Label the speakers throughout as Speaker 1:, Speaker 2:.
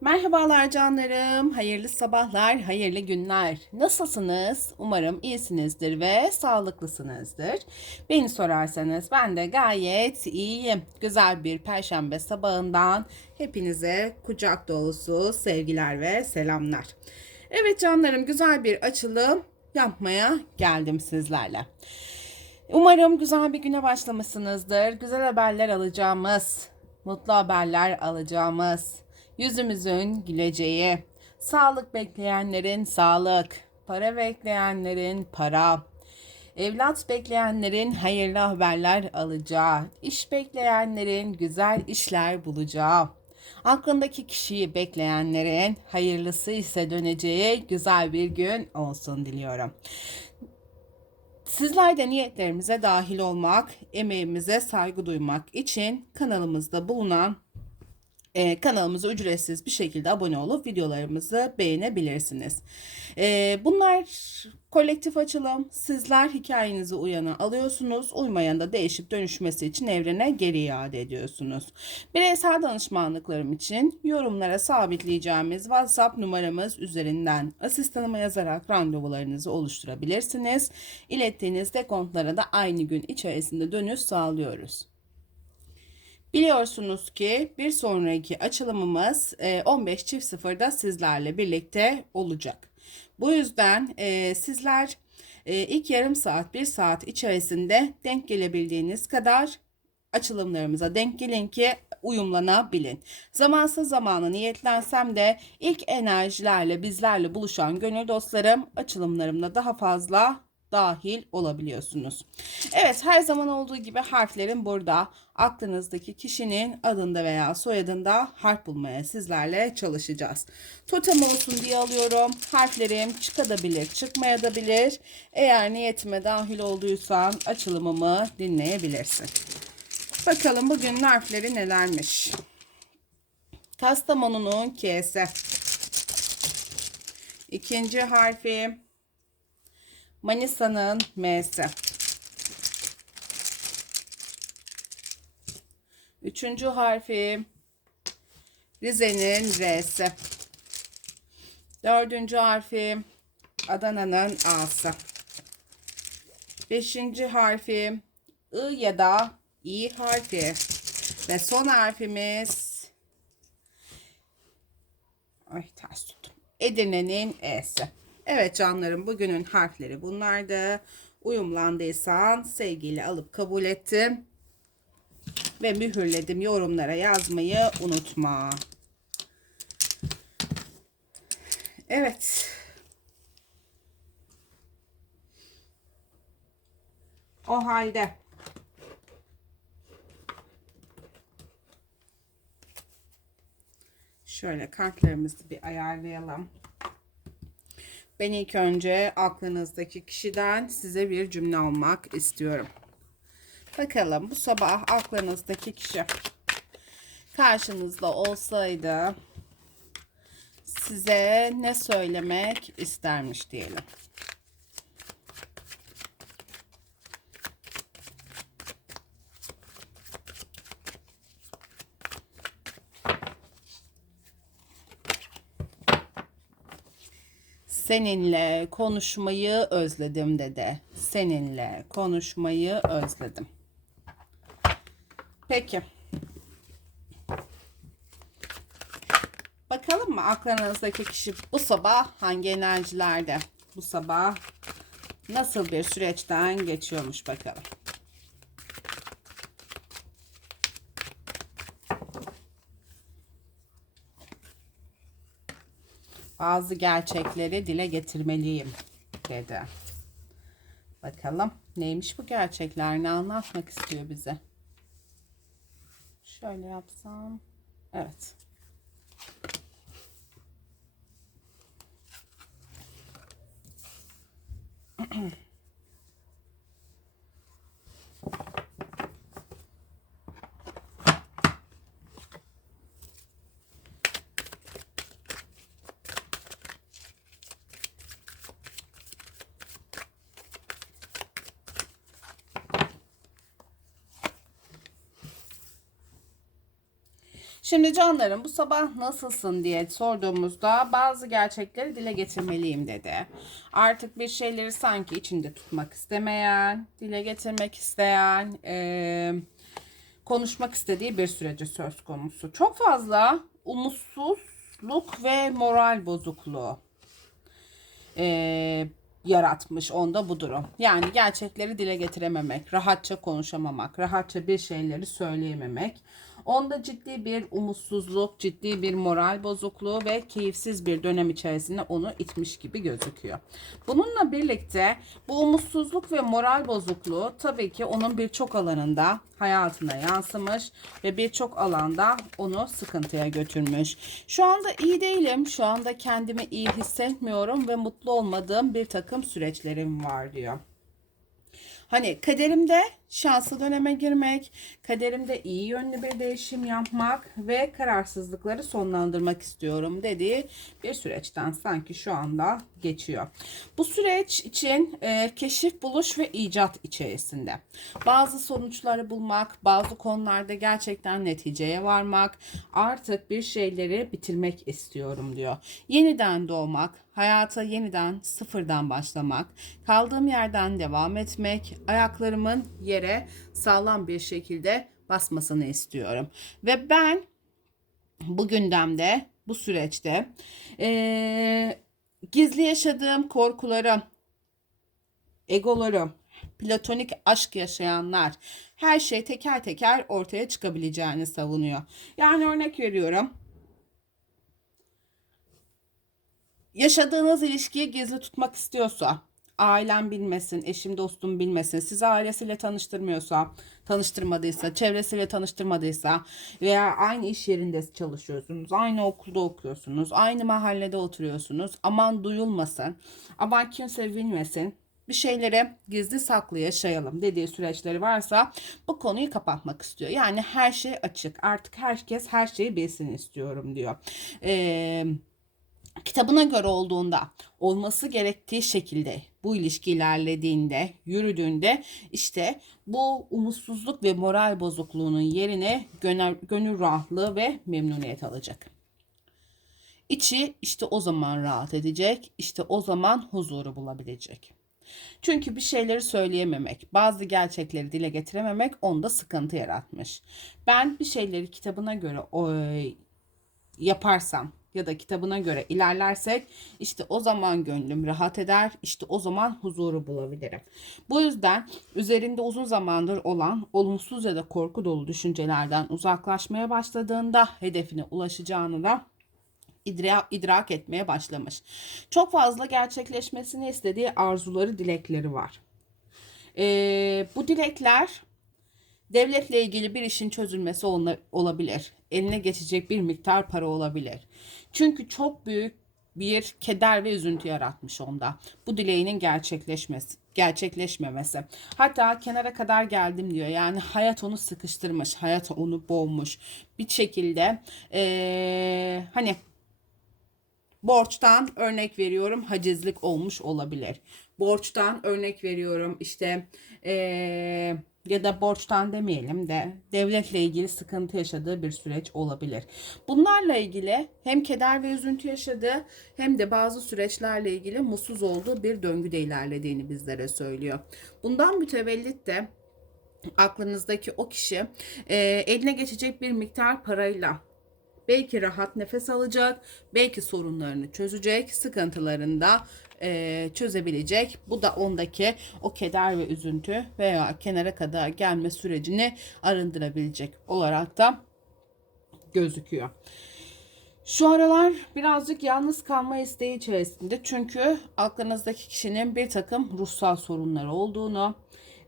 Speaker 1: Merhabalar canlarım, hayırlı sabahlar, hayırlı günler. Nasılsınız? Umarım iyisinizdir ve sağlıklısınızdır. Beni sorarsanız ben de gayet iyiyim. Güzel bir perşembe sabahından hepinize kucak dolusu sevgiler ve selamlar. Evet canlarım güzel bir açılım yapmaya geldim sizlerle. Umarım güzel bir güne başlamışsınızdır. Güzel haberler alacağımız, mutlu haberler alacağımız, yüzümüzün güleceği, sağlık bekleyenlerin sağlık, para bekleyenlerin para, evlat bekleyenlerin hayırlı haberler alacağı, iş bekleyenlerin güzel işler bulacağı, aklındaki kişiyi bekleyenlerin hayırlısı ise döneceği güzel bir gün olsun diliyorum. Sizler de niyetlerimize dahil olmak, emeğimize saygı duymak için kanalımızda bulunan e, kanalımıza ücretsiz bir şekilde abone olup videolarımızı beğenebilirsiniz. E, bunlar kolektif açılım. Sizler hikayenizi uyana alıyorsunuz. Uymayan da değişip dönüşmesi için evrene geri iade ediyorsunuz. Bireysel danışmanlıklarım için yorumlara sabitleyeceğimiz WhatsApp numaramız üzerinden asistanıma yazarak randevularınızı oluşturabilirsiniz. İlettiğiniz dekontlara da aynı gün içerisinde dönüş sağlıyoruz. Biliyorsunuz ki bir sonraki açılımımız 15 çift sıfırda sizlerle birlikte olacak. Bu yüzden e, sizler e, ilk yarım saat, bir saat içerisinde denk gelebildiğiniz kadar açılımlarımıza denk gelin ki uyumlanabilin. Zamansız zamanı niyetlensem de ilk enerjilerle bizlerle buluşan gönül dostlarım açılımlarımda daha fazla dahil olabiliyorsunuz. Evet her zaman olduğu gibi harflerin burada aklınızdaki kişinin adında veya soyadında harf bulmaya sizlerle çalışacağız. Totem olsun diye alıyorum. Harflerim çıkabilir, çıkmayabilir. Eğer niyetime dahil olduysan açılımımı dinleyebilirsin. Bakalım bugün harfleri nelermiş. Kastamonu'nun K'si. İkinci harfi Manisa'nın M'si. Üçüncü harfi Rize'nin R'si. Dördüncü harfi Adana'nın A'sı. Beşinci harfi I ya da İ harfi. Ve son harfimiz Ay ters tuttum. Edirne'nin E'si. Evet canlarım bugünün harfleri bunlardı. Uyumlandıysan sevgiyle alıp kabul ettim. Ve mühürledim. Yorumlara yazmayı unutma. Evet. O halde. Şöyle kartlarımızı bir ayarlayalım. Ben ilk önce aklınızdaki kişiden size bir cümle almak istiyorum. Bakalım bu sabah aklınızdaki kişi karşınızda olsaydı size ne söylemek istermiş diyelim. Seninle konuşmayı özledim dedi. Seninle konuşmayı özledim. Peki. Bakalım mı aklınızdaki kişi bu sabah hangi enerjilerde? Bu sabah nasıl bir süreçten geçiyormuş bakalım. Bazı gerçekleri dile getirmeliyim dedi. Bakalım neymiş bu gerçekler? Ne anlatmak istiyor bize? Şöyle yapsam. Evet. Şimdi canlarım bu sabah nasılsın diye sorduğumuzda bazı gerçekleri dile getirmeliyim dedi. Artık bir şeyleri sanki içinde tutmak istemeyen, dile getirmek isteyen, eee, konuşmak istediği bir süreci söz konusu. Çok fazla umutsuzluk ve moral bozukluğu eee, yaratmış onda bu durum. Yani gerçekleri dile getirememek, rahatça konuşamamak, rahatça bir şeyleri söyleyememek. Onda ciddi bir umutsuzluk, ciddi bir moral bozukluğu ve keyifsiz bir dönem içerisinde onu itmiş gibi gözüküyor. Bununla birlikte bu umutsuzluk ve moral bozukluğu tabii ki onun birçok alanında hayatına yansımış ve birçok alanda onu sıkıntıya götürmüş. Şu anda iyi değilim, şu anda kendimi iyi hissetmiyorum ve mutlu olmadığım bir takım süreçlerim var diyor. Hani kaderimde şanslı döneme girmek, kaderimde iyi yönlü bir değişim yapmak ve kararsızlıkları sonlandırmak istiyorum dediği bir süreçten sanki şu anda geçiyor. Bu süreç için e, keşif, buluş ve icat içerisinde. Bazı sonuçları bulmak, bazı konularda gerçekten neticeye varmak, artık bir şeyleri bitirmek istiyorum diyor. Yeniden doğmak, hayata yeniden sıfırdan başlamak, kaldığım yerden devam etmek, ayaklarımın yere sağlam bir şekilde basmasını istiyorum. Ve ben bu gündemde, bu süreçte eee, gizli yaşadığım korkuları, egoları, platonik aşk yaşayanlar her şey teker teker ortaya çıkabileceğini savunuyor. Yani örnek veriyorum. Yaşadığınız ilişkiyi gizli tutmak istiyorsa, ailem bilmesin, eşim dostum bilmesin, sizi ailesiyle tanıştırmıyorsa, tanıştırmadıysa, çevresiyle tanıştırmadıysa veya aynı iş yerinde çalışıyorsunuz, aynı okulda okuyorsunuz, aynı mahallede oturuyorsunuz, aman duyulmasın, aman kimse bilmesin, bir şeyleri gizli saklı yaşayalım dediği süreçleri varsa bu konuyu kapatmak istiyor. Yani her şey açık. Artık herkes her şeyi bilsin istiyorum diyor. Eee kitabına göre olduğunda olması gerektiği şekilde bu ilişki ilerlediğinde, yürüdüğünde işte bu umutsuzluk ve moral bozukluğunun yerine gönül, rahatlığı ve memnuniyet alacak. İçi işte o zaman rahat edecek, işte o zaman huzuru bulabilecek. Çünkü bir şeyleri söyleyememek, bazı gerçekleri dile getirememek onda sıkıntı yaratmış. Ben bir şeyleri kitabına göre o, yaparsam ya da kitabına göre ilerlersek işte o zaman gönlüm rahat eder. işte o zaman huzuru bulabilirim. Bu yüzden üzerinde uzun zamandır olan olumsuz ya da korku dolu düşüncelerden uzaklaşmaya başladığında hedefine ulaşacağını da idra- idrak etmeye başlamış. Çok fazla gerçekleşmesini istediği arzuları, dilekleri var. Ee, bu dilekler devletle ilgili bir işin çözülmesi olabilir. Eline geçecek bir miktar para olabilir. Çünkü çok büyük bir keder ve üzüntü yaratmış onda. Bu dileğinin gerçekleşmesi, gerçekleşmemesi. Hatta kenara kadar geldim diyor. Yani hayat onu sıkıştırmış, hayat onu boğmuş. Bir şekilde ee, hani borçtan örnek veriyorum hacizlik olmuş olabilir. Borçtan örnek veriyorum işte ee, ya da borçtan demeyelim de devletle ilgili sıkıntı yaşadığı bir süreç olabilir. Bunlarla ilgili hem keder ve üzüntü yaşadığı hem de bazı süreçlerle ilgili mutsuz olduğu bir döngüde ilerlediğini bizlere söylüyor. Bundan mütevellit de aklınızdaki o kişi e, eline geçecek bir miktar parayla belki rahat nefes alacak, belki sorunlarını çözecek, sıkıntılarını da e, çözebilecek. Bu da ondaki o keder ve üzüntü veya kenara kadar gelme sürecini arındırabilecek olarak da gözüküyor. Şu aralar birazcık yalnız kalma isteği içerisinde çünkü aklınızdaki kişinin bir takım ruhsal sorunları olduğunu,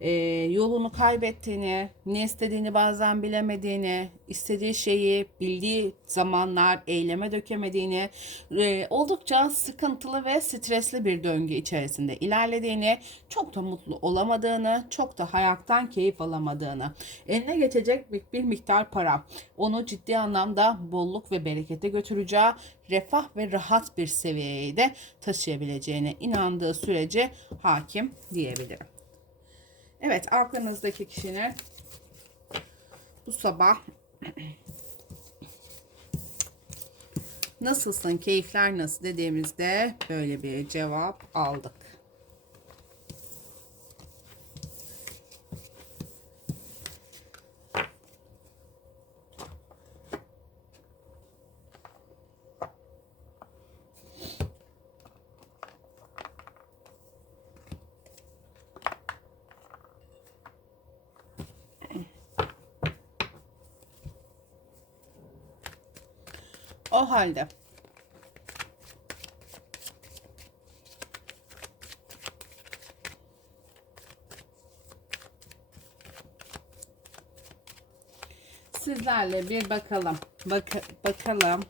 Speaker 1: e, yolunu kaybettiğini, ne istediğini bazen bilemediğini, istediği şeyi bildiği zamanlar eyleme dökemediğini, e, oldukça sıkıntılı ve stresli bir döngü içerisinde ilerlediğini, çok da mutlu olamadığını, çok da hayattan keyif alamadığını, eline geçecek bir, bir miktar para, onu ciddi anlamda bolluk ve berekete götüreceği, refah ve rahat bir seviyeye de taşıyabileceğine inandığı sürece hakim diyebilirim. Evet aklınızdaki kişinin bu sabah nasılsın, keyifler nasıl dediğimizde böyle bir cevap aldık. O halde sizlerle bir bakalım. Bak bakalım.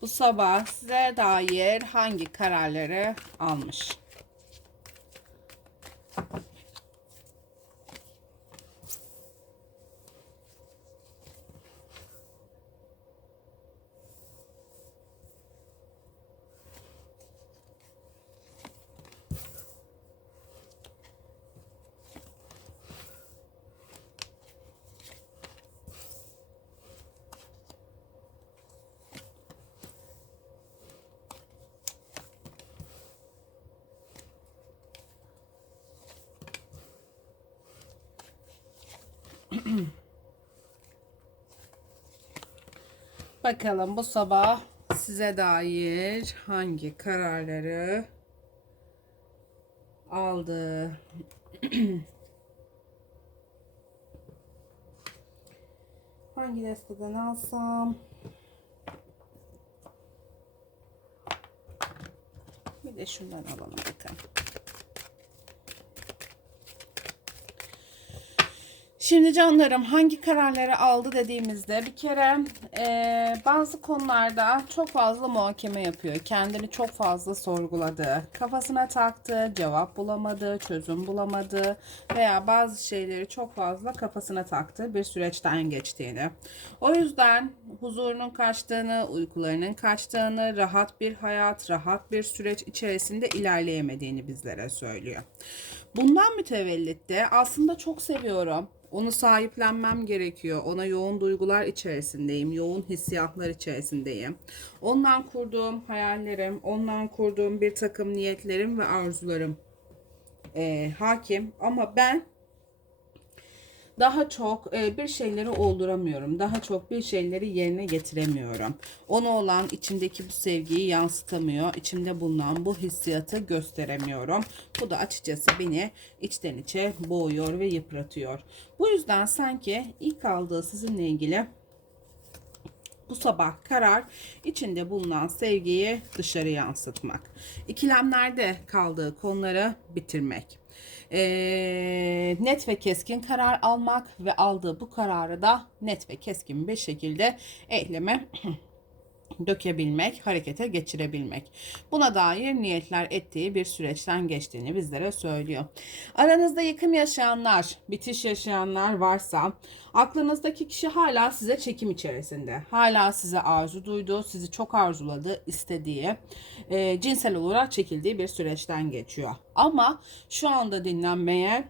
Speaker 1: Bu sabah size dair hangi kararları almış? Bakalım bu sabah size dair hangi kararları aldı? hangi desteden alsam? Bir de şundan alalım bakalım. Şimdi canlarım hangi kararları aldı dediğimizde bir kere e, bazı konularda çok fazla muhakeme yapıyor. Kendini çok fazla sorguladı. Kafasına taktı, cevap bulamadı, çözüm bulamadı veya bazı şeyleri çok fazla kafasına taktı bir süreçten geçtiğini. O yüzden huzurunun kaçtığını, uykularının kaçtığını, rahat bir hayat, rahat bir süreç içerisinde ilerleyemediğini bizlere söylüyor. Bundan mütevellit de aslında çok seviyorum. Onu sahiplenmem gerekiyor. Ona yoğun duygular içerisindeyim. Yoğun hissiyatlar içerisindeyim. Ondan kurduğum hayallerim, ondan kurduğum bir takım niyetlerim ve arzularım e, hakim. Ama ben daha çok e, bir şeyleri olduramıyorum. Daha çok bir şeyleri yerine getiremiyorum. Ona olan içindeki bu sevgiyi yansıtamıyor. İçimde bulunan bu hissiyatı gösteremiyorum. Bu da açıkçası beni içten içe boğuyor ve yıpratıyor. Bu yüzden sanki ilk aldığı sizinle ilgili bu sabah karar içinde bulunan sevgiyi dışarı yansıtmak. İkilemlerde kaldığı konuları bitirmek. Ee, net ve keskin karar almak ve aldığı bu kararı da net ve keskin bir şekilde eyleme dökebilmek, harekete geçirebilmek. Buna dair niyetler ettiği bir süreçten geçtiğini bizlere söylüyor. Aranızda yıkım yaşayanlar, bitiş yaşayanlar varsa aklınızdaki kişi hala size çekim içerisinde. Hala size arzu duydu, sizi çok arzuladı, istediği, e, cinsel olarak çekildiği bir süreçten geçiyor. Ama şu anda dinlenmeye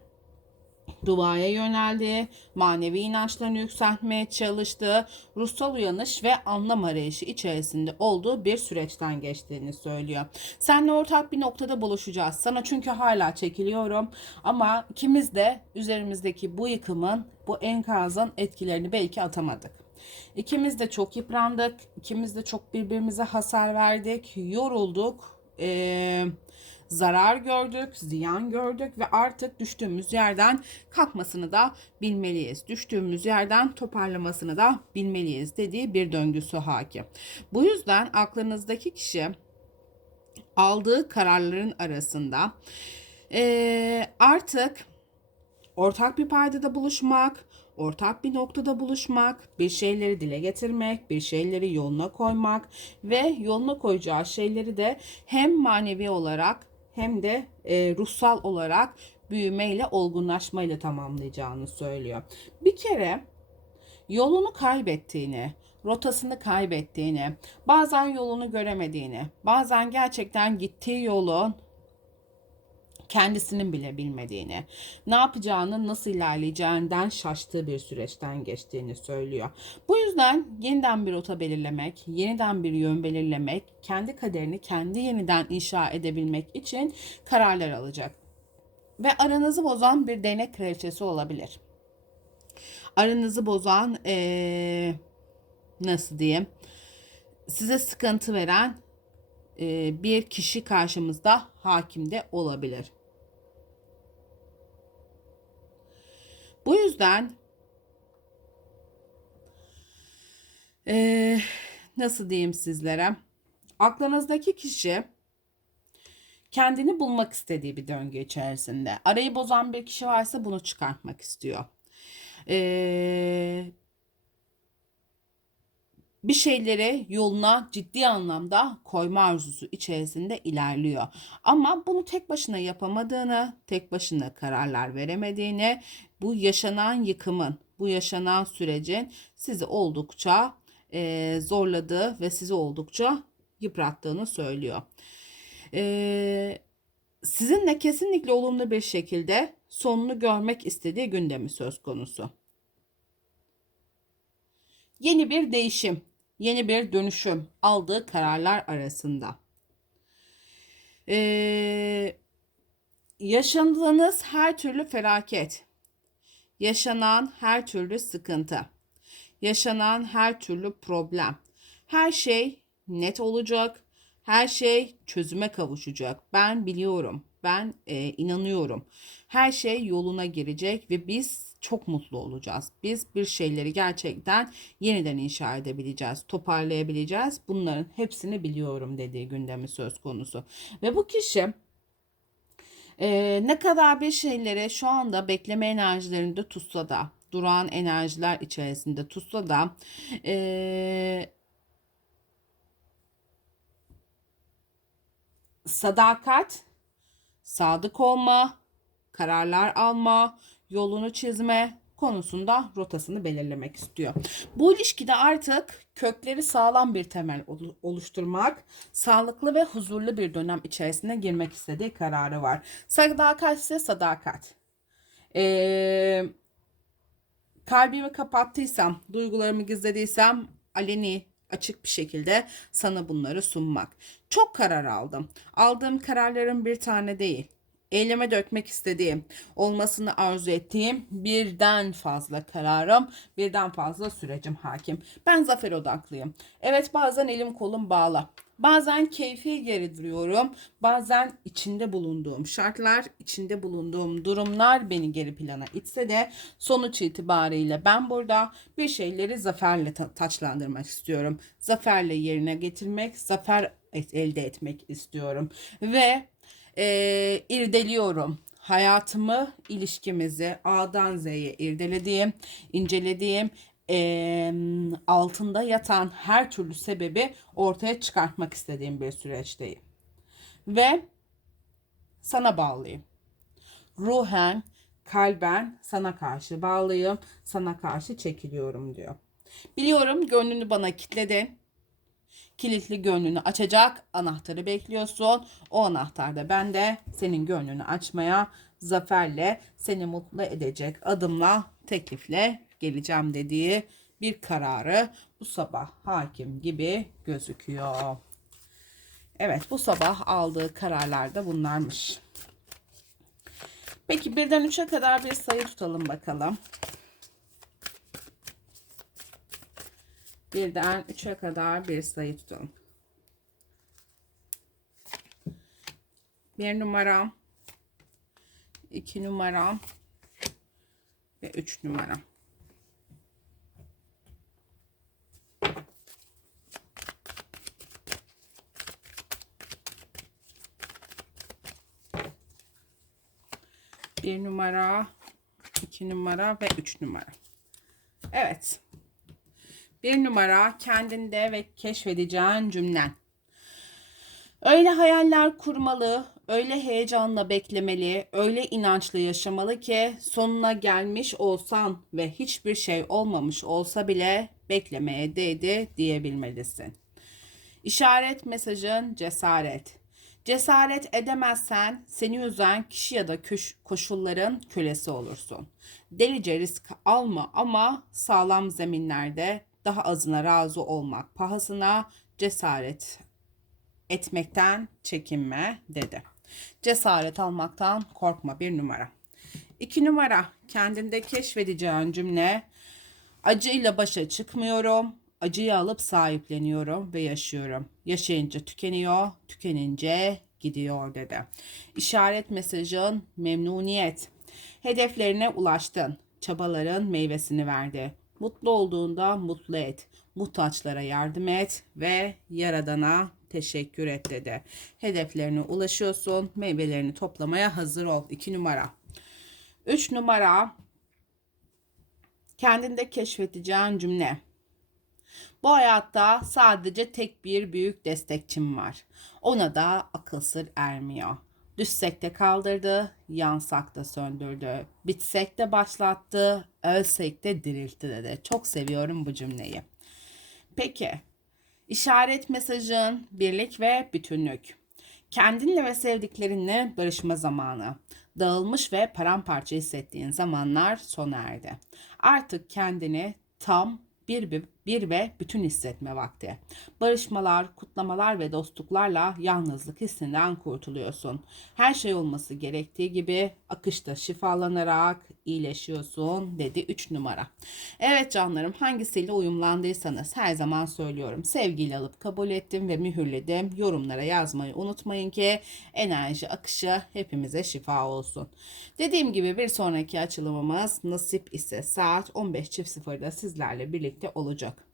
Speaker 1: duaya yöneldi, manevi inançlarını yükseltmeye çalıştı, ruhsal uyanış ve anlam arayışı içerisinde olduğu bir süreçten geçtiğini söylüyor. Seninle ortak bir noktada buluşacağız. Sana çünkü hala çekiliyorum ama ikimiz de üzerimizdeki bu yıkımın, bu enkazın etkilerini belki atamadık. İkimiz de çok yıprandık, ikimiz de çok birbirimize hasar verdik, yorulduk. Ee, zarar gördük, ziyan gördük ve artık düştüğümüz yerden kalkmasını da bilmeliyiz. Düştüğümüz yerden toparlamasını da bilmeliyiz dediği bir döngüsü hakim. Bu yüzden aklınızdaki kişi aldığı kararların arasında e, artık ortak bir paydada buluşmak, ortak bir noktada buluşmak, bir şeyleri dile getirmek, bir şeyleri yoluna koymak ve yoluna koyacağı şeyleri de hem manevi olarak hem de e, ruhsal olarak büyümeyle, olgunlaşmayla tamamlayacağını söylüyor. Bir kere yolunu kaybettiğini, rotasını kaybettiğini, bazen yolunu göremediğini, bazen gerçekten gittiği yolun kendisinin bile bilmediğini, ne yapacağını, nasıl ilerleyeceğinden şaştığı bir süreçten geçtiğini söylüyor. Bu yüzden yeniden bir rota belirlemek, yeniden bir yön belirlemek, kendi kaderini kendi yeniden inşa edebilmek için kararlar alacak. Ve aranızı bozan bir değnek kraliçesi olabilir. Aranızı bozan ee, nasıl diyeyim size sıkıntı veren bir kişi karşımızda hakim de olabilir. Bu yüzden e, nasıl diyeyim sizlere aklınızdaki kişi kendini bulmak istediği bir döngü içerisinde. Arayı bozan bir kişi varsa bunu çıkartmak istiyor. Ee, bir şeyleri yoluna ciddi anlamda koyma arzusu içerisinde ilerliyor. Ama bunu tek başına yapamadığını, tek başına kararlar veremediğini, bu yaşanan yıkımın, bu yaşanan sürecin sizi oldukça e, zorladığı ve sizi oldukça yıprattığını söylüyor. E, sizinle kesinlikle olumlu bir şekilde sonunu görmek istediği gündemi söz konusu. Yeni bir değişim, yeni bir dönüşüm aldığı kararlar arasında. Ee, yaşadığınız her türlü felaket, yaşanan her türlü sıkıntı, yaşanan her türlü problem, her şey net olacak, her şey çözüme kavuşacak. Ben biliyorum, ben e, inanıyorum. Her şey yoluna girecek ve biz çok mutlu olacağız. Biz bir şeyleri gerçekten yeniden inşa edebileceğiz, toparlayabileceğiz. Bunların hepsini biliyorum dediği gündemi söz konusu. Ve bu kişi e, ne kadar bir şeyleri şu anda bekleme enerjilerinde tutsa da, duran enerjiler içerisinde tutsa da e, sadakat, sadık olma, kararlar alma, yolunu çizme konusunda rotasını belirlemek istiyor. Bu ilişkide artık kökleri sağlam bir temel oluşturmak, sağlıklı ve huzurlu bir dönem içerisine girmek istediği kararı var. Sadakat ise sadakat. Ee, kalbimi kapattıysam, duygularımı gizlediysem aleni açık bir şekilde sana bunları sunmak. Çok karar aldım. Aldığım kararların bir tane değil eyleme dökmek istediğim, olmasını arzu ettiğim birden fazla kararım, birden fazla sürecim hakim. Ben zafer odaklıyım. Evet bazen elim kolum bağlı. Bazen keyfi geri duruyorum. Bazen içinde bulunduğum şartlar, içinde bulunduğum durumlar beni geri plana itse de sonuç itibariyle ben burada bir şeyleri zaferle ta- taçlandırmak istiyorum. Zaferle yerine getirmek, zafer elde etmek istiyorum. Ve e, irdeliyorum. Hayatımı, ilişkimizi A'dan Z'ye irdelediğim, incelediğim, e, altında yatan her türlü sebebi ortaya çıkartmak istediğim bir süreçteyim. Ve sana bağlıyım. Ruhen, kalben sana karşı bağlıyım, sana karşı çekiliyorum diyor. Biliyorum gönlünü bana kitledin kilitli gönlünü açacak anahtarı bekliyorsun. O anahtar da bende senin gönlünü açmaya zaferle seni mutlu edecek adımla teklifle geleceğim dediği bir kararı bu sabah hakim gibi gözüküyor. Evet bu sabah aldığı kararlar da bunlarmış. Peki birden 3'e kadar bir sayı tutalım bakalım. Birden 3'e kadar bir sayı tutun. Bir numara, iki numara ve üç numara. Bir numara, iki numara ve üç numara. Evet. Bir numara kendinde ve keşfedeceğin cümlen. Öyle hayaller kurmalı, öyle heyecanla beklemeli, öyle inançlı yaşamalı ki sonuna gelmiş olsan ve hiçbir şey olmamış olsa bile beklemeye değdi diyebilmelisin. İşaret mesajın cesaret. Cesaret edemezsen seni üzen kişi ya da koşulların kölesi olursun. Delice risk alma ama sağlam zeminlerde daha azına razı olmak pahasına cesaret etmekten çekinme dedi. Cesaret almaktan korkma bir numara. İki numara kendinde keşfedeceğin cümle acıyla başa çıkmıyorum. Acıyı alıp sahipleniyorum ve yaşıyorum. Yaşayınca tükeniyor, tükenince gidiyor dedi. İşaret mesajın memnuniyet. Hedeflerine ulaştın. Çabaların meyvesini verdi. Mutlu olduğunda mutlu et. Muhtaçlara yardım et ve Yaradan'a teşekkür et dedi. Hedeflerine ulaşıyorsun. Meyvelerini toplamaya hazır ol. 2 numara. 3 numara kendinde keşfedeceğin cümle. Bu hayatta sadece tek bir büyük destekçim var. Ona da akıl sır ermiyor. Düşsek de kaldırdı, yansak da söndürdü. Bitsek de başlattı, ölsek de diriltti dedi. Çok seviyorum bu cümleyi. Peki, işaret mesajın birlik ve bütünlük. Kendinle ve sevdiklerinle barışma zamanı. Dağılmış ve paramparça hissettiğin zamanlar sona erdi. Artık kendini tam bir, bir, bir ve bütün hissetme vakti. Barışmalar, kutlamalar ve dostluklarla yalnızlık hissinden kurtuluyorsun. Her şey olması gerektiği gibi akışta şifalanarak iyileşiyorsun dedi 3 numara. Evet canlarım hangisiyle uyumlandıysanız her zaman söylüyorum. Sevgiyle alıp kabul ettim ve mühürledim. Yorumlara yazmayı unutmayın ki enerji akışı hepimize şifa olsun. Dediğim gibi bir sonraki açılımımız nasip ise saat 15.00'da sizlerle birlikte olacak.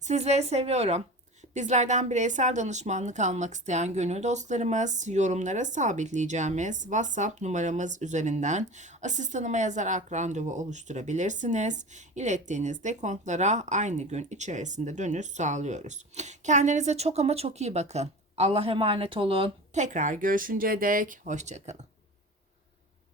Speaker 1: Sizleri seviyorum. Bizlerden bireysel danışmanlık almak isteyen gönül dostlarımız yorumlara sabitleyeceğimiz WhatsApp numaramız üzerinden asistanıma yazarak randevu oluşturabilirsiniz. İlettiğiniz dekontlara aynı gün içerisinde dönüş sağlıyoruz. Kendinize çok ama çok iyi bakın. Allah emanet olun. Tekrar görüşünceye dek hoşçakalın.